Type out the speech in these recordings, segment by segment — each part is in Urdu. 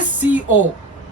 SCO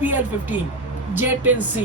PL-15, J-10C,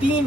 3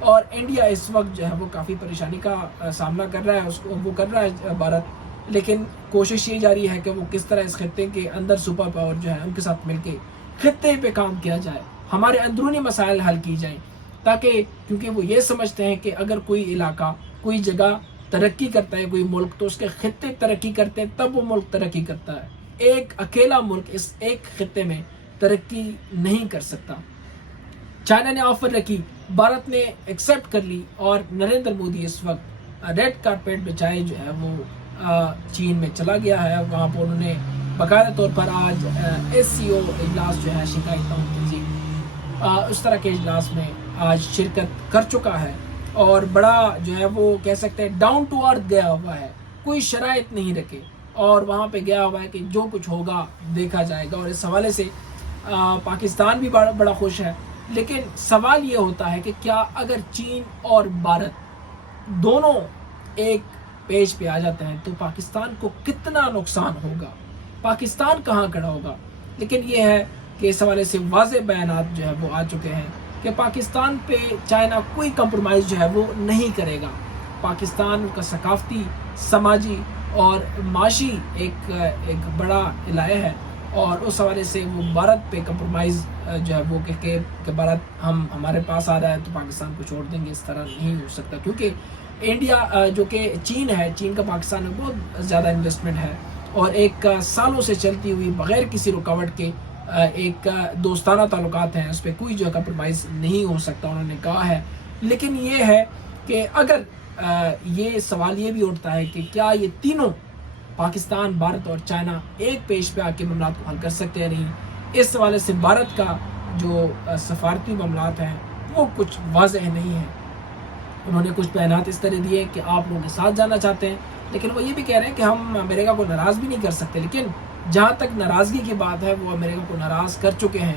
اور انڈیا اس وقت جو ہے وہ کافی پریشانی کا سامنا کر رہا ہے، وہ کر رہا ہے بھارت. لیکن کوشش یہ جاری ہے کہ وہ کس طرح اس خطے کے اندر سپر پاور جو ہے ان کے ساتھ مل کے خطے پہ کام کیا جائے، ہمارے اندرونی مسائل حل کی جائیں. تاکہ کیونکہ وہ یہ سمجھتے ہیں کہ اگر کوئی علاقہ، کوئی جگہ ترقی کرتا ہے، کوئی ملک، تو اس کے خطے ترقی کرتے ہیں تب وہ ملک ترقی کرتا ہے. ایک اکیلا ملک اس ایک خطے میں ترقی نہیں کر سکتا. چائنا نے آفر رکھی، بھارت نے ایکسیپٹ کر لی، اور نریندر مودی اس وقت ریڈ کارپیٹ بچائے جو ہے وہ چین میں چلا گیا ہے. وہاں پر انہوں نے باقاعدہ طور پر آج SCO اجلاس جو ہے شنگھائی تعاون تنظیم، اس طرح کے اجلاس میں آج شرکت کر چکا ہے. اور بڑا جو ہے وہ کہہ سکتے ہیں ڈاؤن ٹو ارتھ گیا ہوا ہے، کوئی شرائط نہیں رکھے، اور وہاں پہ گیا ہوا ہے کہ جو کچھ ہوگا دیکھا جائے گا. اور اس حوالے سے پاکستان بھی بڑا خوش ہے. لیکن سوال یہ ہوتا ہے کہ کیا اگر چین اور بھارت دونوں ایک پیج پہ آ جاتے ہیں تو پاکستان کو کتنا نقصان ہوگا، پاکستان کہاں کھڑا ہوگا. لیکن یہ ہے کہ اس حوالے سے واضح بیانات جو ہے وہ آ چکے ہیں کہ پاکستان پہ چائنا کوئی کمپرومائز جو ہے وہ نہیں کرے گا. پاکستان کا ثقافتی، سماجی اور معاشی ایک بڑا علاقہ ہے، اور اس حوالے سے وہ بھارت پہ کمپرومائز جو ہے وہ کہ بھارت ہمارے پاس آ رہا ہے تو پاکستان کو چھوڑ دیں گے، اس طرح نہیں ہو سکتا. کیونکہ انڈیا جو کہ چین ہے، چین کا پاکستان میں بہت زیادہ انویسٹمنٹ ہے، اور ایک سالوں سے چلتی ہوئی بغیر کسی رکاوٹ کے ایک دوستانہ تعلقات ہیں، اس پہ کوئی جو ہے کمپرومائز نہیں ہو سکتا، انہوں نے کہا ہے. لیکن یہ ہے کہ اگر یہ سوال یہ بھی اٹھتا ہے کہ کیا یہ تینوں پاکستان، بھارت اور چائنا ایک پیج پہ آ کے معاملات کو حل کر سکتے ہیں؟ نہیں. اس حوالے سے بھارت کا جو سفارتی معاملات ہیں وہ کچھ واضح نہیں ہیں. انہوں نے کچھ بیانات اس طرح دیے کہ آپ لوگوں کے ساتھ جانا چاہتے ہیں، لیکن وہ یہ بھی کہہ رہے ہیں کہ ہم امریکہ کو ناراض بھی نہیں کر سکتے. لیکن جہاں تک ناراضگی کی بات ہے وہ امریکہ کو ناراض کر چکے ہیں.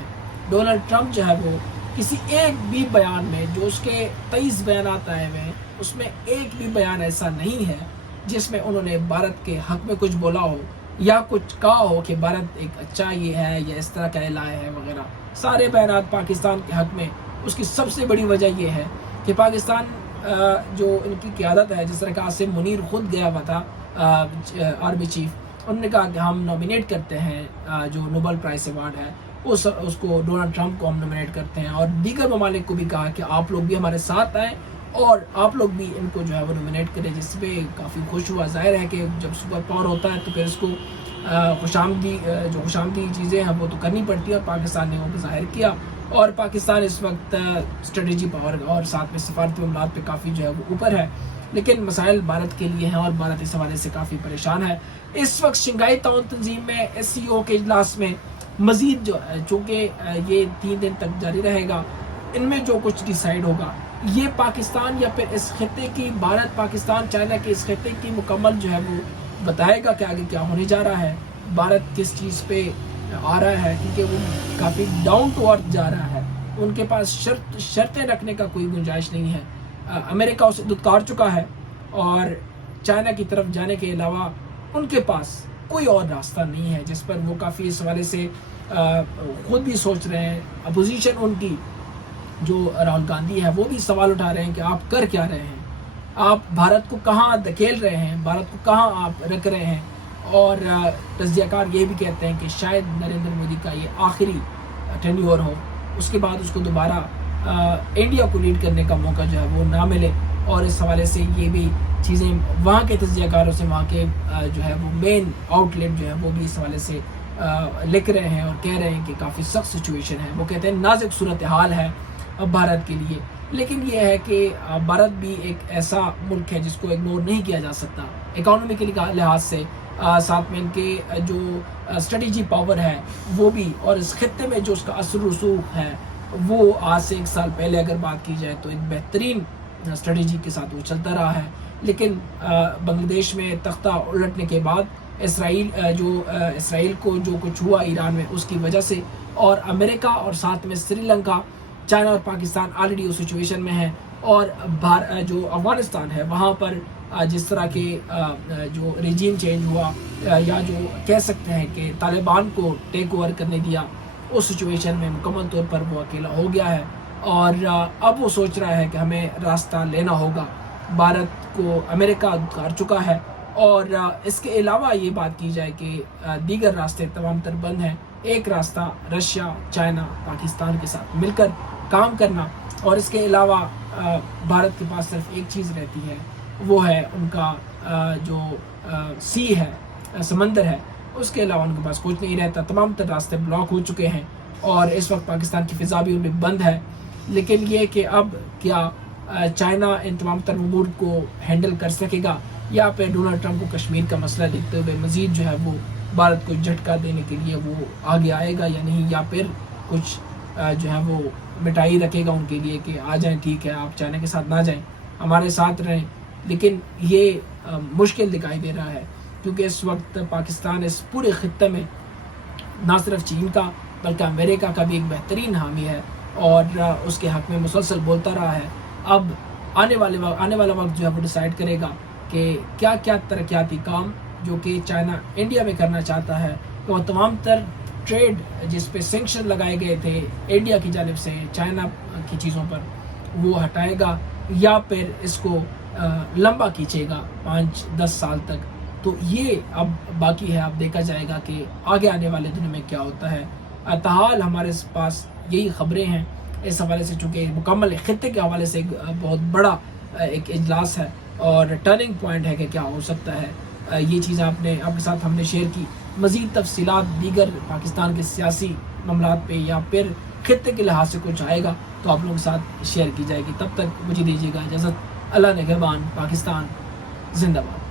ڈونلڈ ٹرمپ جو ہے وہ کسی ایک بھی بیان میں، جو اس کے 23 بیانات آئے ہوئے ہیں، اس میں ایک بھی بیان ایسا نہیں ہے جس میں انہوں نے بھارت کے حق میں کچھ بولا ہو یا کچھ کہا ہو کہ بھارت ایک اچھا یہ ہے یا اس طرح کا علاقہ ہے وغیرہ. سارے بیانات پاکستان کے حق میں. اس کی سب سے بڑی وجہ یہ ہے کہ پاکستان جو ان کی قیادت ہے، جس طرح کہ عاصم منیر خود گیا ہوا تھا آرمی چیف، انہوں نے کہا کہ ہم نومینیٹ کرتے ہیں جو نوبل پرائز ایوارڈ ہے اس کو ڈونلڈ ٹرمپ کو ہم نومینیٹ کرتے ہیں، اور دیگر ممالک کو بھی کہا کہ آپ لوگ بھی ہمارے ساتھ آئیں اور آپ لوگ بھی ان کو جو ہے وہ نومینیٹ کریں. جس پہ کافی خوش ہوا. ظاہر ہے کہ جب سپر پاور ہوتا ہے تو پھر اس کو خوشامدی چیزیں ہیں وہ تو کرنی پڑتی ہے، اور پاکستان نے وہ ظاہر کیا. اور پاکستان اس وقت اسٹریٹجی پاور اور ساتھ میں سفارتی معاملات پہ کافی جو ہے وہ اوپر ہے. لیکن مسائل بھارت کے لیے ہیں، اور بھارت اس حوالے سے کافی پریشان ہے. اس وقت شنگھائی تعاون تنظیم میں SCO کے اجلاس میں مزید جو ہے، چونکہ یہ 3 دن تک جاری رہے گا، ان میں جو کچھ ڈیسائیڈ ہوگا یہ پاکستان یا پھر اس خطے کی، بھارت پاکستان چائنا کے اس خطے کی مکمل جو ہے وہ بتائے گا کہ آگے کیا ہونے جا رہا ہے، بھارت کس چیز پہ آ رہا ہے. کیونکہ وہ کافی ڈاؤن ٹو ارتھ جا رہا ہے. ان کے پاس شرطیں رکھنے کا کوئی گنجائش نہیں ہے. امریکہ اسے دھتکار چکا ہے، اور چائنا کی طرف جانے کے علاوہ ان کے پاس کوئی اور راستہ نہیں ہے، جس پر وہ کافی اس حوالے سے خود بھی سوچ رہے ہیں. اپوزیشن ان کی جو راہل گاندھی ہے وہ بھی سوال اٹھا رہے ہیں کہ آپ کر کیا رہے ہیں، آپ بھارت کو کہاں دھکیل رہے ہیں، بھارت کو کہاں آپ رکھ رہے ہیں. اور تجزیہ کار یہ بھی کہتے ہیں کہ شاید نریندر مودی کا یہ آخری ٹینیور ہو، اس کے بعد اس کو دوبارہ انڈیا کو لیڈ کرنے کا موقع جو ہے وہ نہ ملے. اور اس حوالے سے یہ بھی چیزیں وہاں کے تجزیہ کاروں سے، وہاں کے جو ہے وہ مین آؤٹ لیٹ جو ہے وہ بھی اس حوالے سے لکھ رہے ہیں اور کہہ رہے ہیں کہ کافی سخت سچویشن ہے. وہ کہتے ہیں نازک صورتحال ہے بھارت کے لیے. لیکن یہ ہے کہ بھارت بھی ایک ایسا ملک ہے جس کو اگنور نہیں کیا جا سکتا اکانومی کے لحاظ سے. ساتھ میں ان کے جو اسٹریٹجی پاور ہے وہ بھی، اور اس خطے میں جو اس کا اثر رسوخ ہے وہ آج سے 1 سال پہلے اگر بات کی جائے تو ایک بہترین اسٹریٹجی کے ساتھ وہ چلتا رہا ہے. لیکن بنگلہ دیش میں تختہ الٹنے کے بعد اسرائیل کو جو کچھ ہوا ایران میں اس کی وجہ سے، اور امریکہ اور ساتھ میں سری لنکا، چائنا اور پاکستان آلریڈی اس سچویشن میں ہیں. اور جو افغانستان ہے وہاں پر جس طرح کے جو ریجیم چینج ہوا، یا جو کہہ سکتے ہیں کہ طالبان کو ٹیک اوور کرنے دیا، اس سچویشن میں مکمل طور پر وہ اکیلا ہو گیا ہے اور اب وہ سوچ رہا ہے کہ ہمیں راستہ لینا ہوگا. بھارت کو امریکہ اتار چکا ہے اور اس کے علاوہ یہ بات کی جائے کہ دیگر راستے تمام تر بند ہیں. ایک راستہ رشیا، چائنا، پاکستان کے ساتھ مل کر کام کرنا، اور اس کے علاوہ بھارت کے پاس صرف ایک چیز رہتی ہے، وہ ہے ان کا جو سی ہے، سمندر ہے. اس کے علاوہ ان کے پاس کچھ نہیں رہتا. تمام تر راستے بلاک ہو چکے ہیں اور اس وقت پاکستان کی فضا بھی ان میں بند ہے. لیکن یہ کہ اب کیا چائنا ان تمام تر امور کو ہینڈل کر سکے گا، یا پھر ڈونلڈ ٹرمپ کو کشمیر کا مسئلہ دیکھتے ہوئے مزید جو ہے وہ بھارت کو جھٹکا دینے کے لیے وہ آگے آئے گا یا نہیں، یا پھر کچھ جو ہے وہ مٹائی رکھے گا ان کے لیے کہ آ جائیں، ٹھیک ہے آپ چائنا کے ساتھ نہ جائیں، ہمارے ساتھ رہیں. لیکن یہ مشکل دکھائی دے رہا ہے کیونکہ اس وقت پاکستان اس پورے خطے میں نہ صرف چین کا بلکہ امریکہ کا بھی ایک بہترین حامی ہے اور اس کے حق میں مسلسل بولتا رہا ہے. اب آنے والا وقت جو ہے وہ ڈیسائیڈ کرے گا کہ کیا کیا ترقیاتی کام جو کہ چائنا انڈیا میں کرنا چاہتا ہے، تو وہ تمام تر ٹریڈ جس پہ سینکشن لگائے گئے تھے انڈیا کی جانب سے چائنا کی چیزوں پر، وہ ہٹائے گا یا پھر اس کو لمبا کھینچے گا 5-10 سال تک. تو یہ اب باقی ہے، اب دیکھا جائے گا کہ آگے آنے والے دنوں میں کیا ہوتا ہے. تاحال ہمارے پاس یہی خبریں ہیں اس حوالے سے، چونکہ مکمل خطے کے حوالے سے ایک بہت بڑا ایک اجلاس ہے اور ٹرننگ پوائنٹ ہے کہ کیا ہو سکتا ہے. یہ چیزیں آپ کے ساتھ ہم نے شیئر کی. مزید تفصیلات دیگر پاکستان کے سیاسی معاملات پہ یا پھر خطے کے لحاظ سے کچھ آئے گا تو آپ لوگوں کے ساتھ شیئر کی جائے گی. تب تک مجھے دیجیے گا اجازت. اللہ نگہبان. پاکستان زندہ باد.